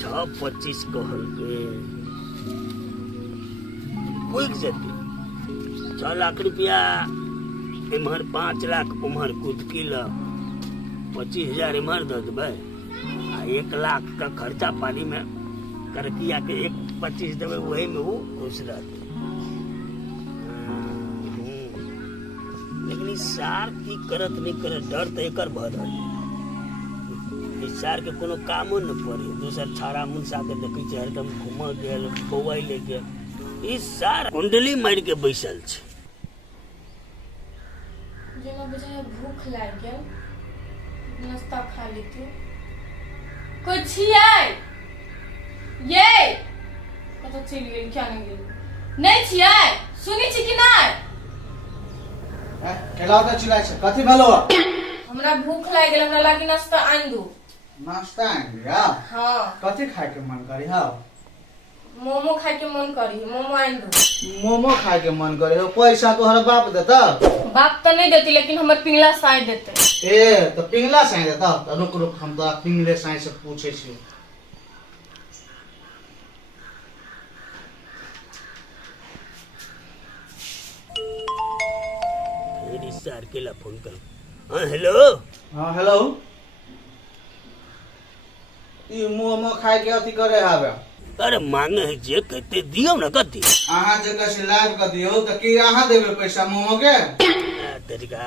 6-25 कहल के उग जते 6 लाख रुपया इम्हर 5 लाख उम्हर कुदकी ल 25,000 इम्हर दे देबै आ 1 लाख का खर्चा पानी में करकिया के 1-25 देबै वही में वो खुश रहते। लेकिन सार की करत नहीं करत डर तो एक भर सार के कोनो कामो न पड़े दोसर छाड़ा मुंसा के देखै छै हरदम घूम गेल बौआई ले गेल ई सार कुंडली मार के बैसल छै। जेना बेचारा भूख लाग गेल नाश्ता खा लेती कुछ छियै ये कतऽ चलि गेल क्या नहीं गेल नहीं छियै सुनी छी कि नहीं केला के चिल्लाइ छै कथि भेलो हमरा भूख लाग गेल हमरा लागी नाश्ता आनि दू नाश्ता आनिया हां कथि खाए के मन करी हा मोमो खाए के मन करी मोमो आनि दू मोमो खाए के मन करे हो पैसा तोहर बाप देता बाप तो नहीं देती लेकिन हमर पिंगला साई देते ए तो पिंगला साई देता तो रुक रुक हम तो पिंगले साई से पूछे छी। फिर सार के ला फोन कर। हां हेलो हां हेलो ई मोमो खाए के अथि करे हावे अरे मांगे है जे कहते दियो ना कथी अहाँ जे कैसे लाइव कर दियो तो की अहाँ देबे पैसा मोमो के तरीका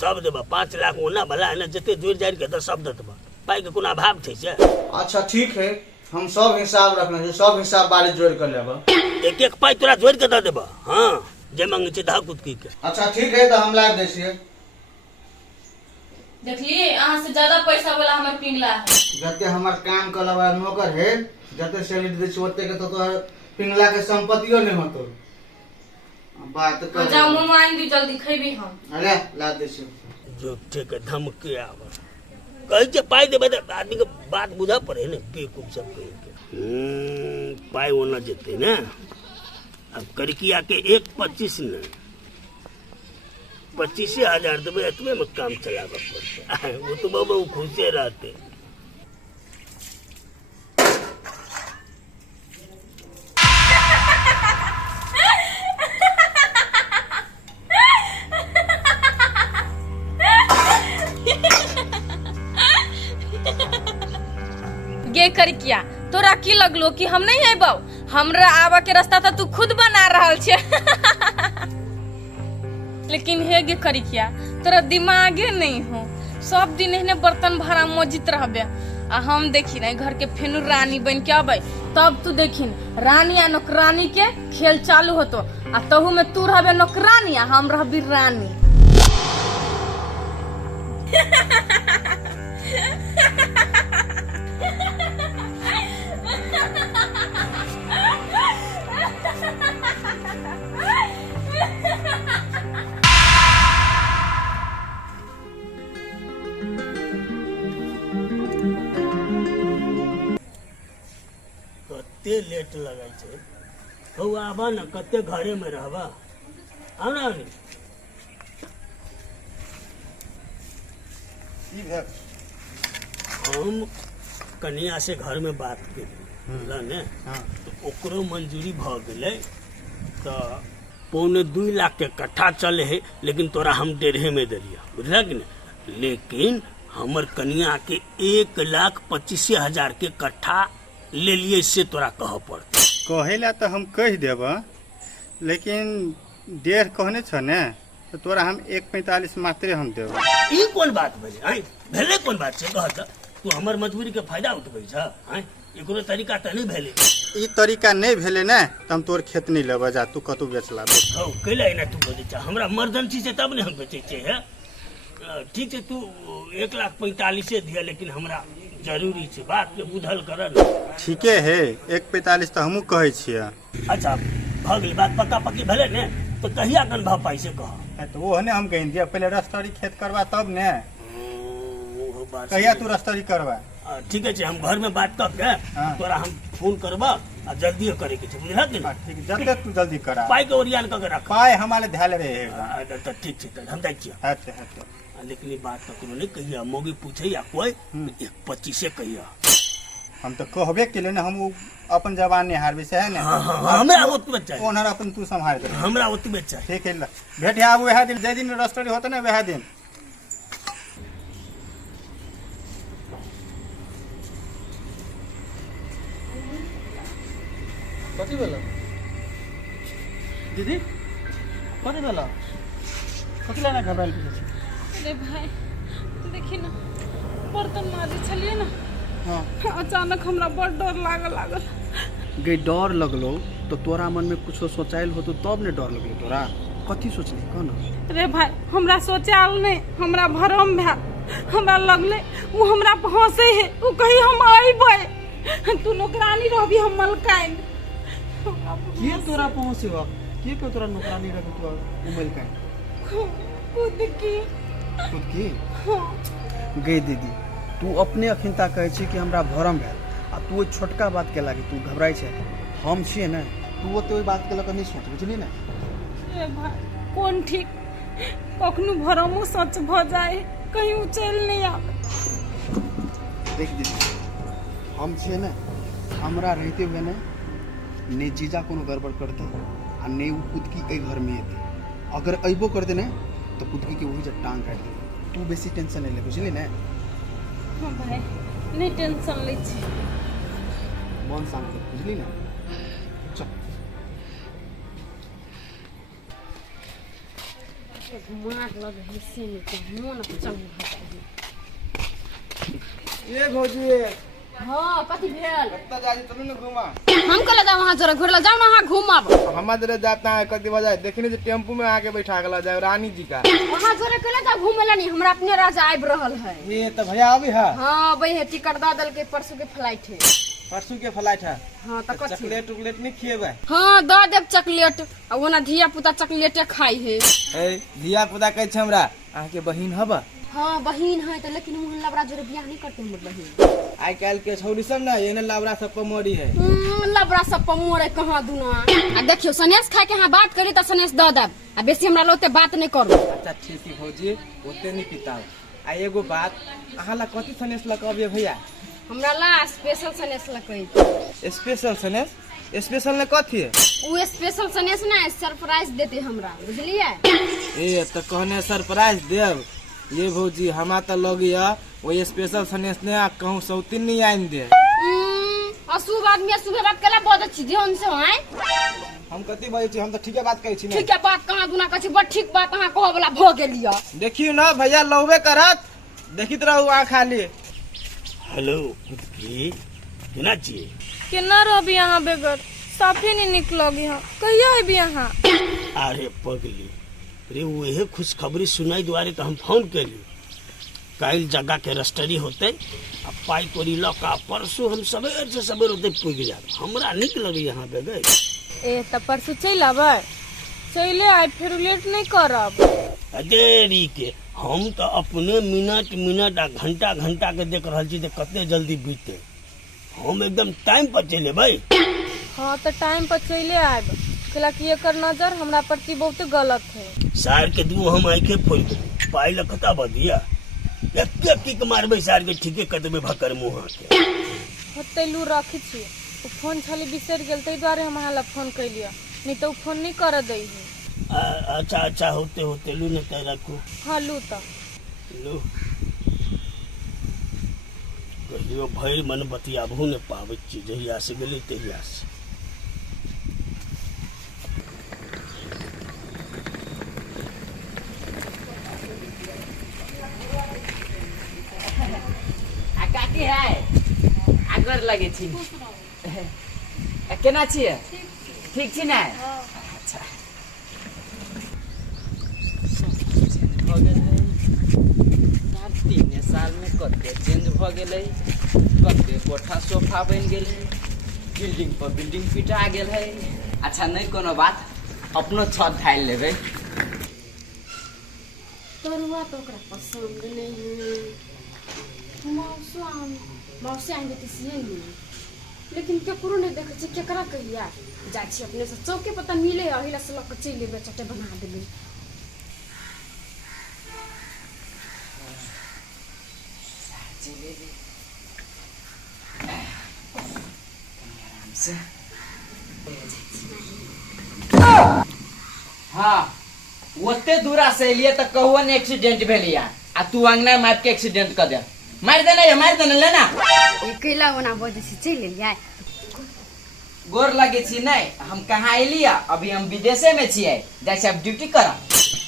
सब देबा 5 लाख ओना भला है ना जते जोड़ जाड़ के तो सब देबा पाई के कोनो अभाव छै से। अच्छा ठीक है हम सब हिसाब रखना है सब हिसाब बारे जोड़ कर लेबा एक एक पाई तोरा जोड़ के द देबा। हां जे मांगे छै धा कुदकी के अच्छा ठीक है तो हम लाइव दै छियै देखलिए अहाँ से ज्यादा पैसा वाला हमर पिंगला है जते हमर काम करे वाला नौकर है जते सैलरी दे छी ओते के तो तोहर पिंगला के संपत्तियो नहीं होतो बात कर जाओ मोमो आनि दी जल्दी खइबी हम अरे ला दे छी जो ठीक है धमके आवा कह जे पाई देबे त आदमी के बात बुझा पड़े ने बेवकूफ सब के पाई ओना जेते ना अब करकिया के 1-25 न 25,000 देबे एतबे में काम चलाबे पड़ते वो तो बाबा खुशे रहते। गे करकिया तोरा की लगलो कि हम नहीं आइबौ हमरा आवा के रास्ता तो तू खुद बना रहल छे लेकिन हे गे करकिया तोरा दिमागे नहीं हो सब दिन एहने बर्तन भरा मौजित रहबे आ हम देखी ना घर के फेनु रानी बन के आबै तब तू देखिन रानी आ नौकरानी के खेल चालू होतो आ तहु में तू रहबे नौकरानी आ हम रहबी रानी। कते लेट लगाई छै हौ आबा न कते घरे में रहबा आउ ना हम कन्या से घर में बात केलियै ने तो ओकरो मंजूरी भ गेलै तो 2.25 लाख के कट्ठा चले है लेकिन तोरा हम 1.5 में देलिया बुझला कि नहीं लेकिन हमर कन्या के 1,25,000 के कट्ठा ले लिए से तोरा कह पड़ते कहेला तो हम कह देब लेकिन 1.5 कहने छ ने तो तोरा हम 1.45 मात्रे हम देब। ई कौन बात भेले आई भेले कौन बात छै कहत तू हमर मजबूरी के फायदा उठबै छ आई एकरो तरीका त नहीं भेले ई तरीका नहीं भेले ने तो हम तोर खेत नहीं लेब जा तू कतौ बेचला हौ कैला ना तू बेचे छ हमरा इमरजेंसी से तब ने हम बेचे छै है ठीक है तू 1,45,000 दिया लेकिन हमरा जरूरी छै बात के बुझल कर न ठीके है 1.45 तो हमहू कहे छियै। अच्छा भ गेल बात पक्का पक्की भेले ने तो कहिया कन भाव पाई से कह तो वो ने हम कह दिया पहले रस्तरी खेत करवा तब ने कहिया तू रस्तरी करवा ठीक है हम घर में बात कर के तोरा हम फोन करबा आ जल्दी करे के छै बुझला कि ठीक जल्दी तू जल्दी करा पाई के ओरियान क के रख पाई हमारे ध्यान रहेगा तो ठीक छै हम जाइ छियै अच्छा लेकिन ये बात तो नहीं कहिया मोगी पूछे या कोई 1.25 कहिया हम तो कहबे केले ना, हम उ अपन जवान नहीं हारबे से है ना। हाँ, हमरा ओतबे चाहिए, ओनर अपन तू संभाल दे। हमरा ओतबे चाहिए। ठीक है, भेट आब वह दिन, जे दिन रजिस्ट्री होता ना वह दिन। कथी भेल दीदी? कथी भेल? कथी लेना घबराइल छी? अरे भाई देखी ना, बर्तन माजे छलिए ना, हाँ अचानक हमरा बड़ डर लागल। गई डर लगलो तो तोरा मन में कुछ सोचाइल हो तो तब ने डर लगलो तोरा? कथी सोचली कह ना? अरे भाई हमरा सोचाल नहीं, हमरा भरम भेल। हमरा लगले वो हमरा हंसे है, वो कही हम आइबे, तू नौकरानी रहबी हम मलकाइन। के तोरा पहुंचे हो? के तोरा नौकरानी रख तू उमल का? खुद की गई दीदी, तू अपने अखिनता कहे छी कि हमरा भरम भेल, आ तू छोटका बात के लागी तू घबराई छै। हम छिए ना, तू तो ओई बात के लक नहीं सोच, बुझली ना? अरे भाई कौन ठीक, कखनो भरमो सच भ जाए, कहीं उचल नहीं आवे। देख दीदी, हम छिए ना, हमरा रहते हुए ना ने जीजा कोनो गड़बड़ करते आ ने उ कुदकी ए घर में एते। अगर अइबो कर दे ना तो कुदकी के वही जब टांग काट दे। तू बेसी टेंशन नहीं ले, बुझली ना? हाँ भाई नहीं टेंशन ले छी। मन शांत कर, बुझली ना? चल मार लगे है से नहीं तो मन चल ये भौजी हाँ कथी भेल? कत्ता जाई चलू ना घुमा। हम कल जाओ वहाँ जरा घुर जाओ ना, वहाँ घूमब। हम जरा जाता है कति बजाए, देखने जे टेम्पू में आके बैठा गला जाए रानी जी का। वहाँ जरा कल जाओ घूमे नहीं, हमरा अपने राजा आब रहल है। ये तो भैया अभी है? हाँ वही है, टिकट दा दल के, परसों के फ्लाइट है। परसों के फ्लाइट है? हाँ तो कथी? चॉकलेट उकलेट नहीं खिएबे? हाँ दा देव चॉकलेट, आ ओना धिया पुता चॉकलेटे खाई है। ए धिया पुता कहै छै हमरा अहाँ के बहिन हबा? हाँ बहिन है तो, लेकिन मोहन लबड़ा जोरे बियाह नहीं करते हमर बहिन। आइ काल्हि के छौरी सब ना एने लावरा सब पर मरी है। लबड़ा सब पर मोरे कहाँ दुना। आ देखियो सनेस खाए के यहाँ बात करी तो सनेस द देब, आ बेसी हमरा लोते बात नहीं करू। अच्छा ठीक है भौजी, ओते नहीं पिताओ। आ एगो बात, अहाँ ला कथी सनेस लकबिए भैया? हमरा ला स्पेशल सनेस लकई। स्पेशल सनेस? स्पेशल ने कथी है? वो स्पेशल सनेस ना सरप्राइज देते हमरा, बुझलिए? ए तो कहने सरप्राइज देव। ये भौजी हमा तो लगिया वो स्पेशल सनेस ने कहूँ सौतीन नहीं आइन दे। अशुभ आदमी अशुभ बात केला बहुत अच्छी ध्यान से हैं। हम कथी बाजै छी, हम तो ठीके बात कहै छी ना। ठीक है बात कहाँ दुना कहै छी, बड़ ठीक बात अहाँ कहो वाला भ गेलिया। देखियो ना भैया लौबे करत, देखित रहू आ खाली। हेलो कुदकी, केना छियै? केना रहबी यहाँ बेगर, साफे नहीं निकलोगी यहाँ, कहिया अबी यहाँ? अरे पगली रे, वही खुशखबरी सुनाई दुआरे तो हम फोन कैली। काल जगह के रजिस्ट्री होते, आ पाई कोरी लका परसों हम सवेर से सवेर होते पुग जाब। हमरा निक लगे यहाँ पे गए। ए त परसों चल आबै, चले आए फिर लेट नहीं करब। देरी के हम तो अपने मिनट मिनट आ घंटा घंटा के देख रहा छी कते जल्दी बीते। हम एकदम टाइम पर चले भाई। हाँ तो टाइम पर चले आब, कला कि एकर नजर हमरा प्रति बहुत गलत है। सार के दू हम आके फोड़ दे पाई लखता बदिया एक किक मारबे सार के ठीके कतबे भकर मुंह के। होतेलू रखी छी, ओ फोन छले बिसर गेल, तै दुआरे हम अहाँ ला फोन कैलिया, नहीं तो फोन नहीं कर दई है। अच्छा अच्छा होते होते लू ने तय रखू। हाँ लू तो लू कहियो भैर मन बतियाबू ने पावे छी, जहिया से गेली तहिया से। काकी है आगर लगे छी, केना छियै? ठीक छी ने? अच्छा भ गेलै 3 साल में कते चेंज भ गेलै, कते कोठा सोफा बन गेलै, बिल्डिंग पर बिल्डिंग पिटा गेल है। अच्छा नहीं कोनो बात, अपनो छत ढाल लेबै। तोरुआ तो ओकरा पसंद नहीं है। मौसी आइन देती सियन, लेकिन केकरो नहीं देखे छी, केकरा कहिया जा छी अपने से चौके पता मिले, अहिला से लक चले बे चटे बना देबे। से हाँ ओते दूरा से एलिए तो कहुआ एक्सीडेंट भेलिया आ तू अंगना मार के एक्सीडेंट कर दे मार देना लेना अकेला ओना बजे से चले जाए गोर लगे छी नहीं हम कहाँ एलिया अभी हम विदेशे में छियै जाइ छी अब ड्यूटी करब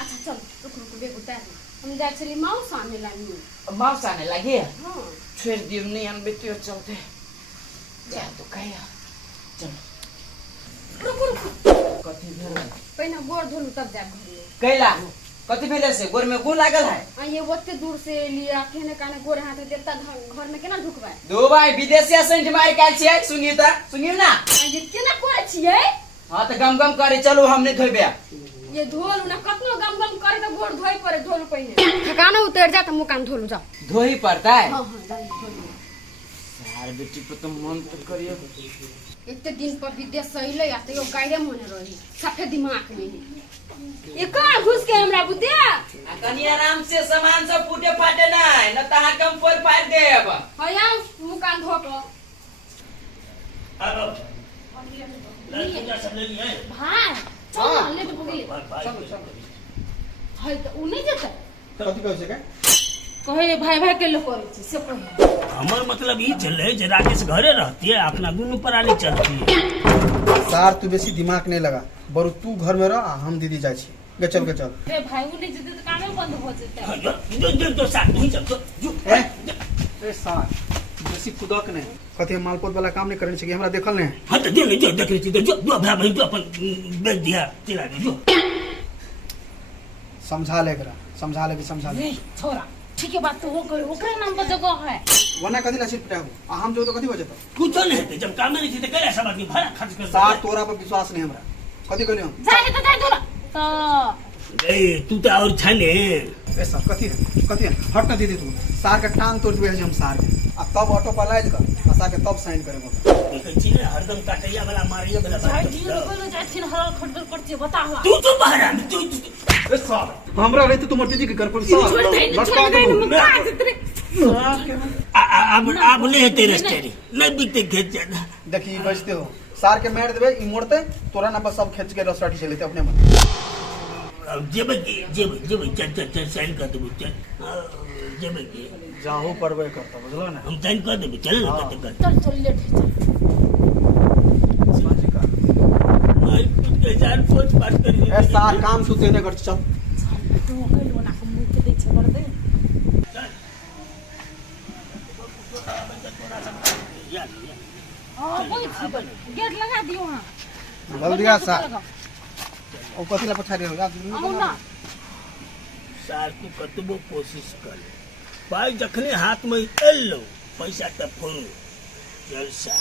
अच्छा चल रुक बेग उतार हम जाए चली माऊ सामने लानी माउस आने लगी हां छोड़ दियो नहीं हम बेटियो चलते जा तो कहिया चल रुक कथी भेल पहिना गोड़ धोलू तब जा घर में कैला कथी भेले से गोर में गु लागल है आ ये ओते दूर से लिया केने काने गोड़ हाथ देता घर में केना ढुकबा दो भाई विदेशी सेंट मार के छियै सुनियो ना आ ये केना करे छियै हां तो गम करे चलो हम नहीं धोबे ये धोलू ना कतनो गम करे तो गोड़ धोई पड़े धोलू पहिने ठिकाना उतर जा त मुंह कान धोलू जा धोही पड़ता है हां हां धोलू यार बेटी पे तो मन तो करियो इतने दिन पर विदेश से अइले आ तो गायरे मन रही सफेद दिमाग में ये कहां घुस के हमरा बुद्धिया कनी आराम से सामान सब फूटे फाटे ना न तहा कम फोड़ फाड़ देब हया मुंह कान धो के अब लड़का सब ले लिए भाई चल ना ले तो गेले चलो है तो उ नहीं जेते कथी कहै छै का कहे भाई के लोग करे छी से कहे हमर मतलब ई चले जे राकेश घरे रहती है अपना दुनू पराली चलती है सार तू बेसी दिमाग नहीं लगा बरु तू घर में रह आ हम दीदी जाइ छी गे चल ए भाई उ नहीं जेते तो कामे बंद हो जेते जो साथ नहीं चल जो ए सार बेसी खुदक नहीं कथी हम मालपोत वाला काम नहीं करने छै कि हमरा देखल नहीं हाँ तो जो देख रही थी जो भाई बहन जो अपन बेच दिया चिरा दे जो समझा ले समझा ले छोरा ठीक है बात तो हो गई ओकरे नाम पर जगह है वना कथी ला छिट पिटा आ हम जो तो कथी बजत कुछ नहीं है जब काम नहीं थी तो करे सब आदमी भाड़ा खर्च कर सार तोरा पर विश्वास नहीं हमरा कथी कहलियो हम जाए तो जाए दूर तो ए तू तो और छने ए सार कथी है हट ना दीदी तू सार के टांग तोड़ देबे हम सार के आ तब ऑटो पर लाद कर आ सार के तब साइन करेबो देखे छी हरदम काटैया वाला मारिया वाला जाए बात दियो बोलो जाए छिन हर खटबल करती है बता हुआ तू तो बाहर तू ए सार हमरा रहते तुमर दीदी के घर पर सार लटका दो अब नहीं है तेरे स्टेरी नहीं बिकते खेत ज्यादा देखी बजते हो सार के मार देबे ई मोड़ते तोरा ना पर सब खेच के रसराठी चलेते अपने मन जेब चल साइन कर देबो चल जेब जाहो परवे करता बुझलो ना हम साइन कर देबो चल ना कर चल लेट है समझ का मार कुछ के जान सोच बात करी ए सार काम तू तेने कर चल तू कह लो ना हम मुंह के देख कर दे हां कोई गेट लगा दियो हां जल्दी आ सार ओ कथी ला पछा रे आओ ना सार तू कतबो कोशिश कर पाई जखने हाथ में एलो पैसा तब फोन जलसा